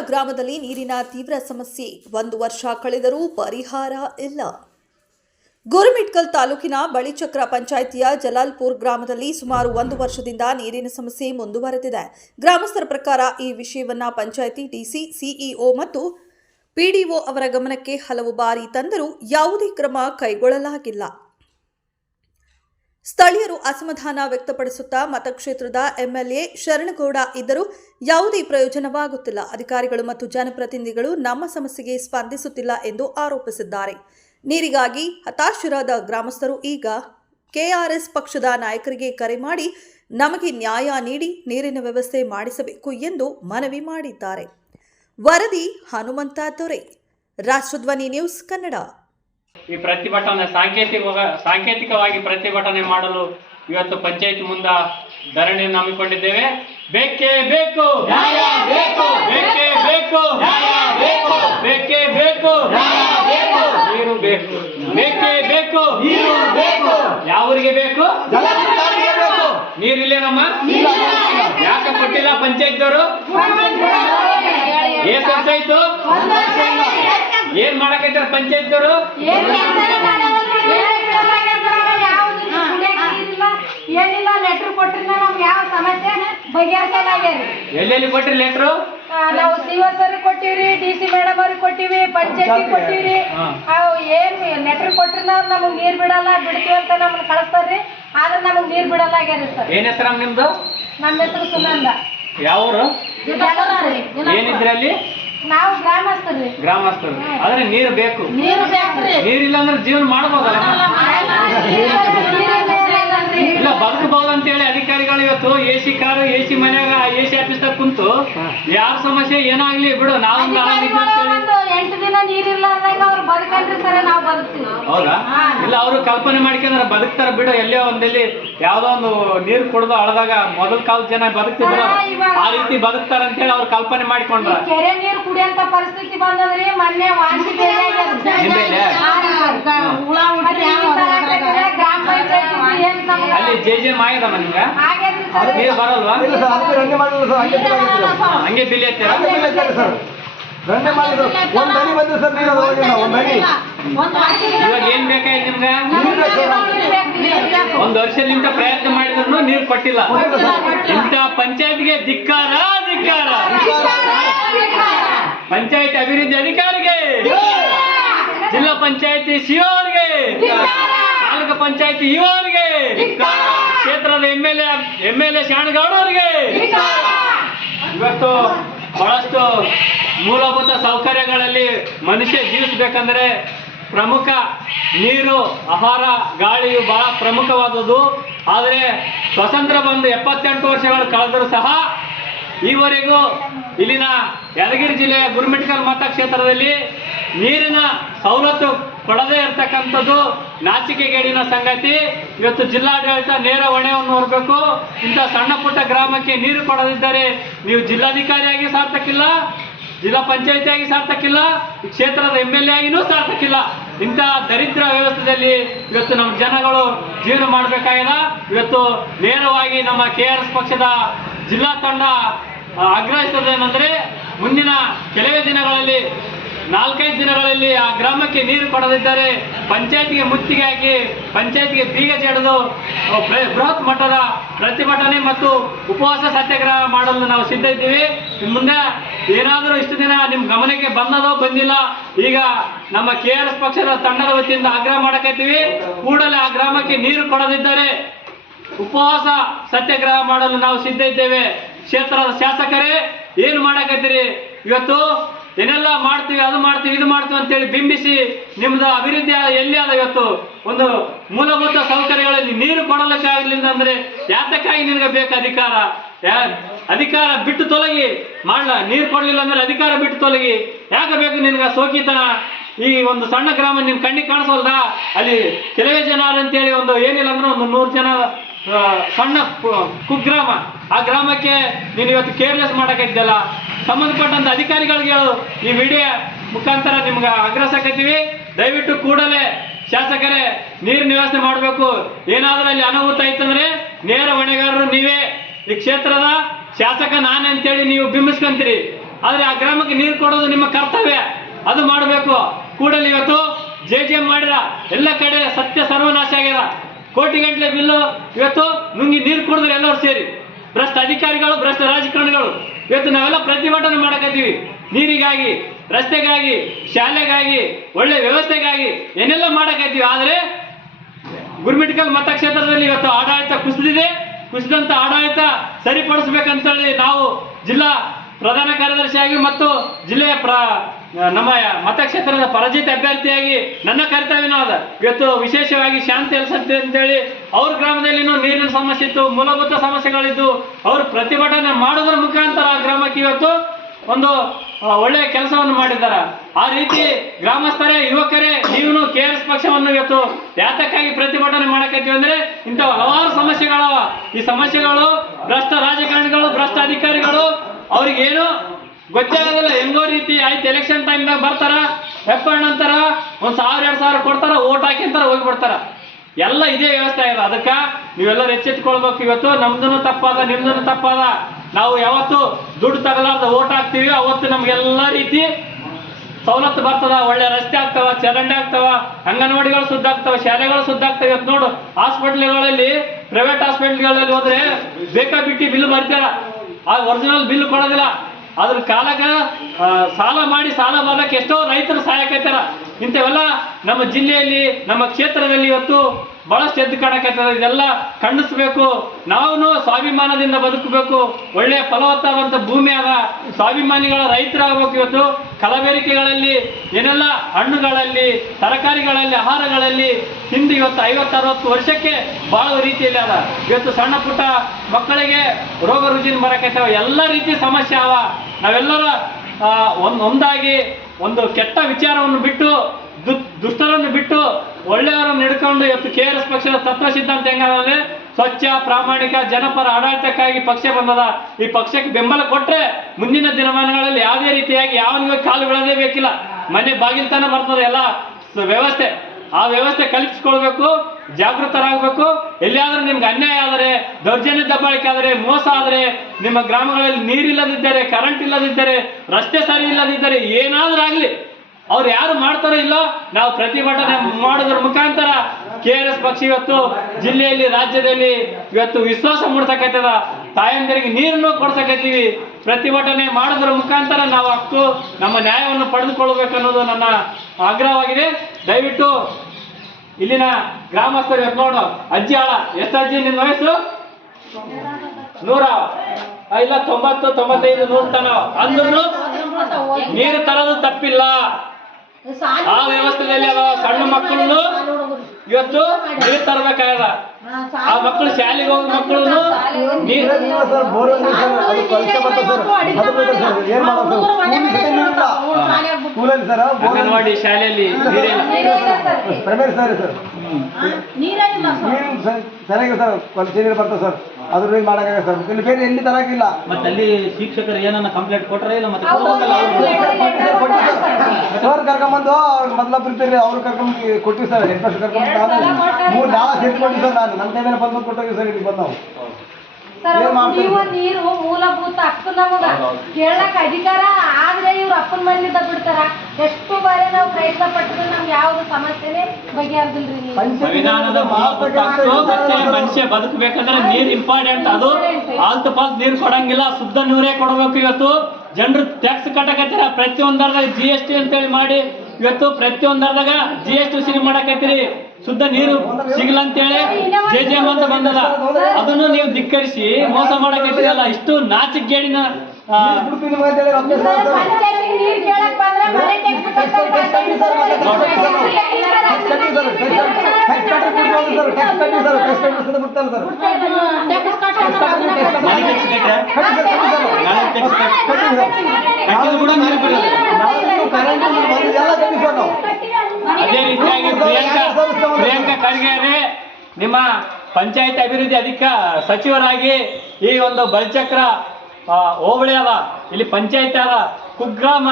ಗ್ರಾಮದಲ್ಲಿ ನೀರಿನ ತೀವ್ರ ಸಮಸ್ಯೆ. ಒಂದು ವರ್ಷ ಕಳೆದರೂ ಪರಿಹಾರ ಇಲ್ಲ. ಗುರುಮಿಟ್ಕಲ್ ತಾಲೂಕಿನ ಬಳಿಚಕ್ರ ಪಂಚಾಯಿತಿಯ ಜಲಾಲ್ಪುರ್ ಗ್ರಾಮದಲ್ಲಿ ಸುಮಾರು ಒಂದು ವರ್ಷದಿಂದ ನೀರಿನ ಸಮಸ್ಯೆ ಮುಂದುವರೆದಿದೆ. ಗ್ರಾಮಸ್ಥರ ಪ್ರಕಾರ ಈ ವಿಷಯವನ್ನು ಪಂಚಾಯಿತಿ ಡಿಸಿ ಸಿಇಒ ಮತ್ತು ಪಿಡಿಒ ಅವರ ಗಮನಕ್ಕೆ ಹಲವು ಬಾರಿ ತಂದರೂ ಯಾವುದೇ ಕ್ರಮ ಕೈಗೊಳ್ಳಲಾಗಿಲ್ಲ. ಸ್ಥಳೀಯರು ಅಸಮಾಧಾನ ವ್ಯಕ್ತಪಡಿಸುತ್ತಾ ಮತಕ್ಷೇತ್ರದ ಎಂಎಲ್ಎ ಶರಣಗೌಡ ಇದ್ದರೂ ಯಾವುದೇ ಪ್ರಯೋಜನವಾಗುತ್ತಿಲ್ಲ. ಅಧಿಕಾರಿಗಳು ಮತ್ತು ಜನಪ್ರತಿನಿಧಿಗಳು ನಮ್ಮ ಸಮಸ್ಯೆಗೆ ಸ್ಪಂದಿಸುತ್ತಿಲ್ಲ ಎಂದು ಆರೋಪಿಸಿದ್ದಾರೆ. ನೀರಿಗಾಗಿ ಹತಾಶರಾದ ಗ್ರಾಮಸ್ಥರು ಈಗ ಕೆಆರ್ಎಸ್ ಪಕ್ಷದ ನಾಯಕರಿಗೆ ಕರೆ ಮಾಡಿ ನಮಗೆ ನ್ಯಾಯ ನೀಡಿ ನೀರಿನ ವ್ಯವಸ್ಥೆ ಮಾಡಿಸಬೇಕು ಎಂದು ಮನವಿ ಮಾಡಿದ್ದಾರೆ. ವರದಿ ಹನುಮಂತ ದೊರೆ, ರಾಷ್ಟ್ರಧ್ವನಿ ನ್ಯೂಸ್ ಕನ್ನಡ. ಈ ಪ್ರತಿಭಟನೆ ಸಾಂಕೇತಿಕ ಸಾಂಕೇತಿಕವಾಗಿ ಪ್ರತಿಭಟನೆ ಮಾಡಲು ಇವತ್ತು ಪಂಚಾಯತ್ ಮುಂದ ಧರಣಿಯನ್ನು ಹಮ್ಮಿಕೊಂಡಿದ್ದೇವೆ. ಬೇಕೇ ಬೇಕು. ಬೇಕು. ಬೇಕೇ ಬೇಕು. ಬೇಕು. ಬೇಕೇ ನೀರು ಬೇಕು. ಬೇಕೇ ಬೇಕು. ನೀರು ಬೇಕು. ಯಾವರಿಗೆ ಬೇಕು? ನೀರಿಲ್ಲೇನಮ್ಮ ಯಾಕೆ ಕೊಟ್ಟಿಲ್ಲ ಪಂಚಾಯತ್ ಅವರು ಏನ್ ಖರ್ಚಾಯ್ತು ಏನ್ ಮಾಡಕೈತಾರ ಪಂಚಾಯತ್ ಅವರು ಏನಿಲ್ಲ. ಲೆಟರ್ ಕೊಟ್ರಿಂದ ನಮ್ಗೆ ಯಾವ ಸಮಸ್ಯೆ ಬಗೆಹರಿಸಲಾಗ್ಯಾರಿ ಎಲ್ಲೆಲ್ಲಿ ಕೊಟ್ಟಿರಿ ಲೆಟ್ರು ನಾವು ಸಿ ಓ ಸರ್ ಕೊಟ್ಟಿವ್ರಿ ಡಿ ಸಿ ಮೇಡಮ್ ಅವ್ರಿಗೆ ಕೊಟ್ಟಿವಿ ಪಂಚಾಯತಿ ಕೊಟ್ಟಿವ್ರಿ. ಅವು ಏನ್ ಲೆಟರ್ ಅವ್ರು ನಮಗ್ ನೀರ್ ಬಿಡಲ್ಲ ಬಿಡ್ತೀವಿ ಅಂತ ನಮ್ಮನ್ನ ಕಳಿಸ್ತಾರ್ರಿ. ಆದ್ರೆ ನಮಗ್ ನೀರ್ ಬಿಡಲ್ಲ ಆಗ್ಯಾರಿ ಸರ್. ಏನ್ ಹೆಸರ ನಿಮ್ದು? ನಮ್ಮ ಹೆಸರು ಸುನಂದ. ಯಾವ್ರು. ಏನಿದ್ರಲ್ಲಿ ನಾವು ಗ್ರಾಮಸ್ಥರಿ ಗ್ರಾಮಸ್ಥರು ಆದ್ರೆ ನೀರು ಬೇಕು ನೀರು ಬೇಕು ನೀರಿಲ್ಲ ಅಂದ್ರೆ ಜೀವನ ಮಾಡಬಹುದಲ್ಲ ಇಲ್ಲ ಬದುಕಬಹುದು ಅಂತ ಹೇಳಿ ಅಧಿಕಾರಿಗಳು ಇವತ್ತು A C car A C ಮನೆಯಾಗ ಎ ಸಿ ಆಫೀಸ್ದಾಗ ಕುಂತು ಯಾರ ಸಮಸ್ಯೆ ಏನಾಗ್ಲಿ ಬಿಡು ಒಂದು ಎಂಟು ದಿನ ನೀರಿಲ್ಲಾರ್ದಂಗ ಸರ್ ನಾವು ಬದುಕ್ತೀವಿ. ಹೌದಾ? ಇಲ್ಲ ಅವರು ಕಲ್ಪನೆ ಮಾಡ್ಕೊಂಡ್ರೆ ಬದುಕ್ತಾರ ಬಿಡು. ಎಲ್ಲೇ ಒಂದಲ್ಲಿ ಯಾವ್ದೋ ಒಂದು ನೀರು ಕುಡ್ದು ಅಳದಾಗ ಮೊದಲ ಕಾಲದ ಜನ ಬದುಕ್ತಿದ್ರ. ಆ ರೀತಿ ಬದುಕ್ತಾರ ಅಂತ ಹೇಳಿ ಅವ್ರು ಕಲ್ಪನೆ ಮಾಡ್ಕೊಂಡ್ರ. ಕೆರೆ ನೀರು ಕುಡಿಯಂತ ಪರಿಸ್ಥಿತಿ ಬಂದದ್ರಿ ಮೊನ್ನೆ ವಾಂತಿ ಗ್ರಾಮ ಪಂಚಾಯತಿ ಅಲ್ಲಿ ಜೆ ಜೆ ಮಾಡಿದ ನಮ್ಗೆ. ನೀರು ಬರಲ್ವಾ? ಇಲ್ಲ ಸರ್ ಅದಕ್ಕೆ ರನ್ನೆ ಮಾಡಿಲ್ಲ ಸರ್. ಹಂಗೆ. ಬಿಲ್ ಎತ್ತೀರ ರನ್ನೆ ಮಾಡಿದ್ರು. ಒಂದು ಹನಿ ಬಂದ್ರೆ ಸರ್ ನೀರು ಹೋಗಿಲ್ಲ ಒಂದು ಹನಿ ಒಂದ್ ಇವಾಗ ಏನ್ ಬೇಕಾಯ್ತು ನಿಮ್ಗೆ. ಒಂದ್ ವರ್ಷದಿಂದ ಪ್ರಯತ್ನ ಮಾಡಿದ್ರು ನೀರು ಕೊಟ್ಟಿಲ್ಲ. ಇಂಥ ಪಂಚಾಯತ್ಗೆ ಧಿಕ್ಕಾರ ಧಿಕ್ಕಾರ. ಪಂಚಾಯತ್ ಅಭಿವೃದ್ಧಿ ಅಧಿಕಾರಿಗೆ. ಜಿಲ್ಲಾ ಪಂಚಾಯತಿ ಅವರಿಗೆ ತಾಲೂಕು ಪಂಚಾಯತಿ ಇಒರ್ಗೆ ಕ್ಷೇತ್ರದ M L A M L A ಶಾಣಗೌಡರಿಗೆ ಇವತ್ತು ಬಹಳಷ್ಟು ಮೂಲಭೂತ ಸೌಕರ್ಯಗಳಲ್ಲಿ ಮನುಷ್ಯ ಜೀವಿಸಬೇಕಂದ್ರೆ ಪ್ರಮುಖ ನೀರು, ಆಹಾರ ಗಾಳಿಯು ಬಹಳ ಪ್ರಮುಖವಾದದ್ದು. ಆದರೆ ಸ್ವತಂತ್ರ ಬಂದು ಎಪ್ಪತ್ತೆಂಟು ವರ್ಷಗಳು ಕಳೆದರೂ ಸಹ ಈವರೆಗೂ ಇಲ್ಲಿನ ಯಲಗಿರಿ ಜಿಲ್ಲೆಯ ಗುರುಮಿಟ್ಕಲ್ ಮತಕ್ಷೇತ್ರದಲ್ಲಿ ನೀರಿನ ಸವಲತ್ತು ಕೊಡದೇ ಇರತಕ್ಕಂಥದ್ದು ನಾಚಿಕೆಗೇಡಿನ ಸಂಗತಿ. ಇವತ್ತು ಜಿಲ್ಲಾಡಳಿತ ನೇರ ಹೊಣೆಯನ್ನು ಹೊರಬೇಕು. ಇಂಥ ಸಣ್ಣ ಪುಟ್ಟ ಗ್ರಾಮಕ್ಕೆ ನೀರು ಕೊಡದಿದ್ದರೆ ನೀವು ಜಿಲ್ಲಾಧಿಕಾರಿಯಾಗಿ ಸಾರ್ಥಕ್ಕಿಲ್ಲ ಜಿಲ್ಲಾ ಪಂಚಾಯತಿಯಾಗಿ ಸಾರ್ಥಕ್ಕಿಲ್ಲ ಕ್ಷೇತ್ರದ ಎಂ ಎಲ್ ಎ ಆಗಿನೂ ಸಾರ್ಥಕ್ಕಿಲ್ಲ ಇಂಥ ದರಿದ್ರ ವ್ಯವಸ್ಥೆಯಲ್ಲಿ ಇವತ್ತು ನಮ್ಮ ಜನಗಳು ಜೀವನ ಮಾಡಬೇಕಾಗಿಲ್ಲ ಇವತ್ತು ನೇರವಾಗಿ ನಮ್ಮ ಕೆ ಪಕ್ಷದ ಜಿಲ್ಲಾ ತಂಡ ಆಗ್ರಹಿಸೋದೇನೆಂದರೆ ಮುಂದಿನ ಕೆಲವೇ ದಿನಗಳಲ್ಲಿ ನಾಲ್ಕೈದು ದಿನಗಳಲ್ಲಿ ಆ ಗ್ರಾಮಕ್ಕೆ ನೀರು ಕೊಡದಿದ್ದರೆ ಪಂಚಾಯತಿಗೆ ಮುತ್ತಿಗೆ ಹಾಕಿ ಪಂಚಾಯತಿಗೆ ಬೀಗ ಜಡಿದು ಬೃಹತ್ ಮಟ್ಟದ ಪ್ರತಿಭಟನೆ ಮತ್ತು ಉಪವಾಸ ಸತ್ಯಾಗ್ರಹ ಮಾಡಲು ನಾವು ಸಿದ್ಧ ಇದ್ದೀವಿ. ಮುಂದೆ ಏನಾದರೂ ಇಷ್ಟು ದಿನ ನಿಮ್ಮ ಗಮನಕ್ಕೆ ಬಂದದೋ ಬಂದಿಲ್ಲ, ಈಗ ನಮ್ಮ ಕೆ ಆರ್ ಎಸ್ ಪಕ್ಷದ ತಂಡದ ವತಿಯಿಂದ ಆಗ್ರಹ ಮಾಡಕತ್ತೀವಿ. ಕೂಡಲೇ ಆ ಗ್ರಾಮಕ್ಕೆ ನೀರು ಕೊಡದಿದ್ದರೆ ಉಪವಾಸ ಸತ್ಯಾಗ್ರಹ ಮಾಡಲು ನಾವು ಸಿದ್ಧ ಇದ್ದೇವೆ. ಕ್ಷೇತ್ರದ ಶಾಸಕರೇ, ಏನು ಮಾಡಕತ್ತೀರಿ? ಇವತ್ತು ಏನೆಲ್ಲ ಮಾಡ್ತೀವಿ, ಅದು ಮಾಡ್ತೀವಿ, ಇದು ಮಾಡ್ತೀವಿ ಅಂತೇಳಿ ಬಿಂಬಿಸಿ ನಿಮ್ದು ಅಭಿವೃದ್ಧಿ ಎಲ್ಲಿ ಅದ ಇವತ್ತು? ಒಂದು ಮೂಲಭೂತ ಸೌಕರ್ಯಗಳಲ್ಲಿ ನೀರು ಕೊಡಲಿಕ್ಕೆ ಆಗಲಿಲ್ಲ ಅಂದ್ರೆ ಯಾತಕ್ಕಾಗಿ ನಿನಗೆ ಬೇಕು ಅಧಿಕಾರ? ಅಧಿಕಾರ ಬಿಟ್ಟು ತೊಲಗಿ ಮಾಡ್ಲ, ನೀರು ಕೊಡಲಿಲ್ಲ ಅಂದ್ರೆ ಅಧಿಕಾರ ಬಿಟ್ಟು ತೊಲಗಿ. ಯಾಕೆ ಬೇಕು ನಿನಗೆ ಸೋಕಿತನ? ಈ ಒಂದು ಸಣ್ಣ ಗ್ರಾಮ ನಿನ್ ಕಣ್ಣಿಗೆ ಕಾಣಿಸೋಲ್ದ? ಅಲ್ಲಿ ಕೆಲವೇ ಜನ ಅಂತೇಳಿ ಒಂದು ಏನಿಲ್ಲ ಅಂದ್ರೆ ಒಂದು ನೂರು ಜನ ಸಣ್ಣ ಕುಗ್ರಾಮ. ಆ ಗ್ರಾಮಕ್ಕೆ ನೀನು ಇವತ್ತು ಕೇರ್ಲೆಸ್ ಮಾಡಕ್ಕಿದ್ದಲ್ಲ ಸಂಬಂಧಪಟ್ಟಂತ ಅಧಿಕಾರಿಗಳಿಗೆ ಈ ವಿಡಿಯೋ ಮುಖಾಂತರ ನಿಮ್ಗೆ ಆಗ್ರಹಿಸಕತ್ತೀವಿ ದಯವಿಟ್ಟು ಕೂಡಲೇ ಶಾಸಕರೇ ನೀರಿನ ವ್ಯವಸ್ಥೆ ಮಾಡಬೇಕು. ಏನಾದರೂ ಅಲ್ಲಿ ಅನಾಹುತ ಆಯ್ತಂದ್ರೆ ನೇರ ಹೊಣೆಗಾರರು ನೀವೇ. ಈ ಕ್ಷೇತ್ರದ ಶಾಸಕ ನಾನೇ ಅಂತೇಳಿ ನೀವು ಬಿಂಬಿಸ್ಕೊಂತೀರಿ. ಆದರೆ ಆ ಗ್ರಾಮಕ್ಕೆ ನೀರು ಕೊಡೋದು ನಿಮ್ಮ ಕರ್ತವ್ಯ. ಅದು ಮಾಡಬೇಕು. ಕೂಡಲೇ ಇವತ್ತು ಜೆ ಜೆ ಎಂ ಮಾಡಿರ ಎಲ್ಲ ಕಡೆ ಸತ್ಯ ಸರ್ವನಾಶ ಆಗ್ಯದ. ಕೋಟಿ ಗಂಟಲೆ ಬಿಲ್ಲು ಇವತ್ತು ನುಂಗಿ ನೀರು ಕುಡಿದ್ರೆ ಎಲ್ಲರೂ ಸೇರಿ. ಭ್ರಷ್ಟ ಅಧಿಕಾರಿಗಳು, ಭ್ರಷ್ಟ ರಾಜಕಾರಣಿಗಳು. ಇವತ್ತು ನಾವೆಲ್ಲ ಪ್ರತಿಭಟನೆ ಮಾಡಕತ್ತೀವಿ. ನೀರಿಗಾಗಿ, ರಸ್ತೆಗಾಗಿ, ಶಾಲೆಗಾಗಿ, ಒಳ್ಳೆ ವ್ಯವಸ್ಥೆಗಾಗಿ ಏನೆಲ್ಲ ಮಾಡಕತ್ತೀವಿ. ಆದರೆ ಗುರುಮಿಟ್ಕಲ್ ಮತಕ್ಷೇತ್ರದಲ್ಲಿ ಇವತ್ತು ಆಡಳಿತ ಕುಸಿದಿದೆ. ಕುಸಿದಂಥ ಆಡಳಿತ ಸರಿಪಡಿಸ್ಬೇಕಂತೇಳಿ ನಾವು ಜಿಲ್ಲಾ ಪ್ರಧಾನ ಕಾರ್ಯದರ್ಶಿಯಾಗಿ ಮತ್ತು ಜಿಲ್ಲೆಯ ಪ್ರ ನಮ್ಮ ಮತಕ್ಷೇತ್ರದ ಪರಾಜಿತ ಅಭ್ಯರ್ಥಿಯಾಗಿ ನನ್ನ ಕರ್ತವ್ಯನೂ ಅದ. ಇವತ್ತು ವಿಶೇಷವಾಗಿ ಶಾಂತಿ ಎಲ್ಸತ್ತೆ ಅಂತೇಳಿ ಅವ್ರ ಗ್ರಾಮದಲ್ಲಿನೂ ನೀರಿನ ಸಮಸ್ಯೆ ಇತ್ತು, ಮೂಲಭೂತ ಸಮಸ್ಯೆಗಳಿದ್ದು, ಅವರು ಪ್ರತಿಭಟನೆ ಮಾಡೋದ್ರ ಮುಖಾಂತರ ಆ ಗ್ರಾಮಕ್ಕೆ ಇವತ್ತು ಒಂದು ಒಳ್ಳೆಯ ಕೆಲಸವನ್ನು ಮಾಡಿದ್ದಾರೆ. ಆ ರೀತಿ ಗ್ರಾಮಸ್ಥರೇ, ಯುವಕರೇ, ನೀವು ಕೆ ಆರ್ ಎಸ್ ಪಕ್ಷವನ್ನು ಇವತ್ತು ಯಾತಕ್ಕಾಗಿ ಪ್ರತಿಭಟನೆ ಮಾಡಕತ್ತೀವಿ ಅಂದ್ರೆ ಇಂಥ ಹಲವಾರು ಸಮಸ್ಯೆಗಳವ. ಈ ಸಮಸ್ಯೆಗಳು ಭ್ರಷ್ಟ ರಾಜಕಾರಣಿಗಳು, ಭ್ರಷ್ಟ ಅಧಿಕಾರಿಗಳು, ಅವ್ರಿಗೇನು ಗೊತ್ತೇ ಆಗೋದಿಲ್ಲ ಹೆಂಗೋ ರೀತಿ ಆಯ್ತು ಎಲೆಕ್ಷನ್ ಟೈಮ್ದಾಗ ಬರ್ತಾರ, ಹೆಪ್ಪಣ್ಣ ಅಂತಾರ, ಒಂದು ಸಾವಿರ, ಎರಡು ಸಾವಿರ ಕೊಡ್ತಾರ ಓಟ್ ಹಾಕಿಂತಾರ ಹೋಗ್ಬಿಡ್ತಾರ ಎಲ್ಲ ಇದೇ ವ್ಯವಸ್ಥೆ ಇದೆ ಅದಕ್ಕೆ ನೀವೆಲ್ಲರೂ ಎಚ್ಚೆತ್ಕೊಳ್ಬೇಕು ಇವತ್ತು. ನಮ್ದು ತಪ್ಪಾದ ನಿಮ್ದು ತಪ್ಪಾದ. ನಾವು ಯಾವತ್ತು ದುಡ್ಡು ತಗಲಾರ್ದ ಓಟ್ ಹಾಕ್ತೀವಿ. ಅವತ್ತು ನಮ್ಗೆಲ್ಲ ರೀತಿ ಸವಲತ್ತು ಬರ್ತದ. ಒಳ್ಳೆ ರಸ್ತೆ ಆಗ್ತವ, ಚರಂಡಿ ಆಗ್ತವ, ಅಂಗನವಾಡಿಗಳು ಶುದ್ಧ ಆಗ್ತಾವ, ಶಾಲೆಗಳು ಶುದ್ಧ ಆಗ್ತವೆ. ಇವತ್ತು ನೋಡು, ಹಾಸ್ಪಿಟ್ಲ್ಗಳಲ್ಲಿ ಪ್ರೈವೇಟ್ ಹಾಸ್ಪಿಟ್ಲ್ಗಳಲ್ಲಿ ಹೋದ್ರೆ ಬೇಕಾಬಿಟ್ಟಿ ಬಿಲ್ ಬರ್ತಾರ. ಆ ಒರಿಜಿನಲ್ ಬಿಲ್ ಕೊಡೋದಿಲ್ಲ. ಅದ್ರ ಕಾಲಾಗ ಸಾಲ ಮಾಡಿ ಸಾಲ ಬಾಧಕ್ಕೆ ಎಷ್ಟೋ ರೈತರು ಸಹಾಯಕೈತಾರ ಇಂಥವೆಲ್ಲ ನಮ್ಮ ಜಿಲ್ಲೆಯಲ್ಲಿ, ನಮ್ಮ ಕ್ಷೇತ್ರದಲ್ಲಿ ಇವತ್ತು ಬಹಳಷ್ಟು ಎದ್ದು ಕಾಣಕತ್ತದ ಇದೆಲ್ಲ ಖಂಡಿಸ್ಬೇಕು. ನಾವು ಸ್ವಾಭಿಮಾನದಿಂದ ಬದುಕಬೇಕು. ಒಳ್ಳೆಯ ಫಲವತ್ತಾದಂಥ ಭೂಮಿ ಅದ ಸ್ವಾಭಿಮಾನಿಗಳ ರೈತರಾಗಬೇಕು ಇವತ್ತು. ಕಲಬೇರಿಕೆಗಳಲ್ಲಿ, ಏನೆಲ್ಲ ಹಣ್ಣುಗಳಲ್ಲಿ, ತರಕಾರಿಗಳಲ್ಲಿ, ಆಹಾರಗಳಲ್ಲಿ ಹಿಂದೆ ಇವತ್ತು ಐವತ್ತು, ಅರವತ್ತು ವರ್ಷಕ್ಕೆ ಭಾಳ ರೀತಿಯಲ್ಲಿ ಅದ ಇವತ್ತು ಸಣ್ಣ ಪುಟ್ಟ ಮಕ್ಕಳಿಗೆ ರೋಗ ರುಜಿನ ಬರಕತ್ತಾವ ಎಲ್ಲ ರೀತಿ ಸಮಸ್ಯೆ ಅವ. ನಾವೆಲ್ಲರ ಒಂದು, ಒಂದಾಗಿ ಒಂದು ಕೆಟ್ಟ ವಿಚಾರವನ್ನು ಬಿಟ್ಟು ದುಷ್ಟರನ್ನು ಬಿಟ್ಟು ಒಳ್ಳೆಯವರನ್ನು ಹಿಡ್ಕೊಂಡು ಇವತ್ತು ಕೆ ಆರ್ ಎಸ್ ಪಕ್ಷದ ತತ್ವ ಸಿದ್ಧಾಂತ ಹೆಂಗಂದ್ರೆ ಸ್ವಚ್ಛ, ಪ್ರಾಮಾಣಿಕ, ಜನಪರ, ಆಡಳಿತಕ್ಕಾಗಿ ಪಕ್ಷ ಬಂದದ. ಈ ಪಕ್ಷಕ್ಕೆ ಬೆಂಬಲ ಕೊಟ್ರೆ ಮುಂದಿನ ದಿನಮಾನಗಳಲ್ಲಿ ಯಾವುದೇ ರೀತಿಯಾಗಿ ಯಾವ ಕಾಲು ಬೀಳದೇ ಬೇಕಿಲ್ಲ. ಮನೆ ಬಾಗಿಲ್ತನ ಬರ್ತದೆ ಎಲ್ಲ ವ್ಯವಸ್ಥೆ. ಆ ವ್ಯವಸ್ಥೆ ಕಲ್ಪಿಸ್ಕೊಳ್ಬೇಕು, ಜಾಗೃತರಾಗಬೇಕು. ಎಲ್ಲಿಯಾದ್ರೂ ನಿಮ್ಗೆ ಅನ್ಯಾಯ ಆದರೆ, ದೌರ್ಜನ್ಯ ದಬ್ಬಾಳಿಕೆ ಆದರೆ, ಮೋಸ ಆದರೆ, ನಿಮ್ಮ ಗ್ರಾಮಗಳಲ್ಲಿ ನೀರಿಲ್ಲದಿದ್ದರೆ ಕರೆಂಟ್ ಇಲ್ಲದಿದ್ದರೆ, ರಸ್ತೆ ಸರಿ ಇಲ್ಲದಿದ್ದರೆ ಏನಾದರೂ ಆಗಲಿ. ಅವ್ರು ಯಾರು ಮಾಡ್ತಾರೋ ಇಲ್ಲೋ, ನಾವು ಪ್ರತಿಭಟನೆ ಮಾಡೋದ್ರ ಮುಖಾಂತರ ಕೆ ಆರ್ ಎಸ್ ಪಕ್ಷ ಇವತ್ತು ಜಿಲ್ಲೆಯಲ್ಲಿ, ರಾಜ್ಯದಲ್ಲಿ ಇವತ್ತು ವಿಶ್ವಾಸ ಮೂಡ್ಸಕತ್ತದ. ತಾಯಂದಿರಿಗೆ ನೀರನ್ನು ಕೊಡ್ಸಕತ್ತೀವಿ. ಪ್ರತಿಭಟನೆ ಮಾಡೋದ್ರ ಮುಖಾಂತರ ನಾವು ಹಕ್ಕು, ನಮ್ಮ ನ್ಯಾಯವನ್ನು ಪಡೆದುಕೊಳ್ಬೇಕು ಅನ್ನೋದು ನನ್ನ ಆಗ್ರಹವಾಗಿದೆ. ದಯವಿಟ್ಟು ಇಲ್ಲಿನ ಗ್ರಾಮಸ್ಥರು ನೋಡು, ಅಜ್ಜಿ ಆಳ ಎಷ್ಟು ಅಜ್ಜಿ ನಿನ್ನ ವಯಸ್ಸು? ನೂರ ಇಲ್ಲ, ತೊಂಬತ್ತು, ತೊಂಬತ್ತೈದು, ನೂರು ತನ ಅಂದ್ರೂ ನೀರು ತರೋದು ತಪ್ಪಿಲ್ಲ. ಆ ವ್ಯವಸ್ಥೆಯಲ್ಲಿ ಸಣ್ಣ ಮಕ್ಕಳನ್ನು ಇವತ್ತು ನೀರು ತರಬೇಕಾಗದ ಆ ಮಕ್ಕಳು ಶಾಲೆಗೆ ಹೋಗೋ ಮಕ್ಕಳು ನೀರು ಇಲ್ಲ ಸರ್ ಬೋರ್ ಸರ್ ಅದು ಕಳಿಸ್ತಾ ಬರ್ತದೆ ಸರ್ ಅದು ಬೇಕಾದ್ರೆ ಸರ್ ಏನ್ ಮಾಡೋದು ಸರ್? ಸ್ಕೂಲಲ್ಲಿ ಸರ್ ಬೋರ್ ಅಂಗನವಾಡಿ ಶಾಲೆಯಲ್ಲಿ ನೀರಿಲ್ಲ ಸರ್. ಸರ್ ನೀರಿನ ಸರ್. ಚೆನ್ನಾಗಿದೆ ಸರ್ ಕೊಲ್ಚೆ ನೀರು ಬರ್ತದೆ ಸರ್. ಅದ್ರ ಮಾಡಕ್ಕಾಗ ಸರ್. ಇಲ್ಲಿ ಬೇರೆ ಎಲ್ಲಿ ತರಕಿಲ್ಲ. ಮತ್ತೆ ಅಲ್ಲಿ ಶಿಕ್ಷಕರು ಏನನ್ನ ಕಂಪ್ಲೇಂಟ್ ಕೊಟ್ರೆ ಇಲ್ಲ ಮತ್ತೆ ಸರ್ ಕರ್ಕೊಂಬಂದು ಅವ್ರಿಗೆ ಮೊದಲ ಪ್ರಿಪೇರ್ ಅವ್ರು ಕರ್ಕೊಂಡು ಕೊಟ್ಟಿವಿ ಸರ್. ಹೆಡ್ ಮಾಸ್ಟರ್ ಕರ್ಕೊಂಡು ಮೂರು ನಾಲ್ಕು ಸೆಟ್ ಕೊಟ್ಟಿವಿ ಸರ್ ನಾನು. ನನ್ನ ಕೈಮೇಲೆ ಬಂದು ಕೊಟ್ಟೋಗಿ ಸರ್ ಇಲ್ಲಿ ಬಂದು ನಾವು. ನೀರು ಮೂಲಭೂತ ಹಕ್ಕು ನಮಗ ಕೇಳಕ್ ಅಧಿಕಾರ ಆದ್ರೆ ಇವ್ರು ಅಪ್ಪನ ಮನೆಯಿಂದ ಬಿಡ್ತಾರ. ಎಷ್ಟು ಬಾರಿ ನಾವು ಪ್ರಯತ್ನ ಪಟ್ಟಿದ್ರು ನಮ್ಗೆ ಯಾವ್ದು ಸಮಸ್ಯೆನೇ ಸಂವಿಧಾನದ ಮನುಷ್ಯ ಬದುಕಬೇಕಂದ್ರೆ ನೀರ್ ಇಂಪಾರ್ಟೆಂಟ್ ಅದು ಆಲ್ತು ಪಾಲ್ತು ನೀರು ಕೊಡಂಗಿಲ್ಲ ಶುದ್ಧ ನೀರೇ ಕೊಡಬೇಕು ಇವತ್ತು. ಜನರು ಟ್ಯಾಕ್ಸ್ ಕಟ್ಟಕತ್ತೀರ ಪ್ರತಿಯೊಂದರದಾಗ ಜಿ ಎಸ್ ಟಿ ಅಂತೇಳಿ ಮಾಡಿ ಇವತ್ತು ಪ್ರತಿಯೊಂದರದಾಗ ಜಿ ಎಸ್ ಟಿ ವಸೂಲಿ ಮಾಡಕತ್ತೀರಿ. ಶುದ್ಧ ನೀರು ಸಿಗಲ್ಲ ಅಂತೇಳಿ ಜೆ ಜೆ ಎಂ ಅಂತ ಬಂದದ. ಅದನ್ನು ನೀವು ಧಿಕ್ಕರಿಸಿ ಮೋಸ ಮಾಡಕತ್ತೀರಲ್ಲ. ಇಷ್ಟು ನಾಚಿಗೇಡಿನ ಅದೇ ರೀತಿಯಾಗಿ ಪ್ರಿಯಾಂಕಾ ಪ್ರಿಯಾಂಕಾ ಖರ್ಗೆ ನಿಮ್ಮ ಪಂಚಾಯತ್ ಅಭಿವೃದ್ಧಿ ಅಧಿಕ ಸಚಿವರಾಗಿ ಈ ಒಂದು ಬಲಚಕ್ರ ಹೋಬಳಿ ಅದ ಇಲ್ಲಿ ಪಂಚಾಯತ್ ಅದ ಕುಗ್ರಾಮ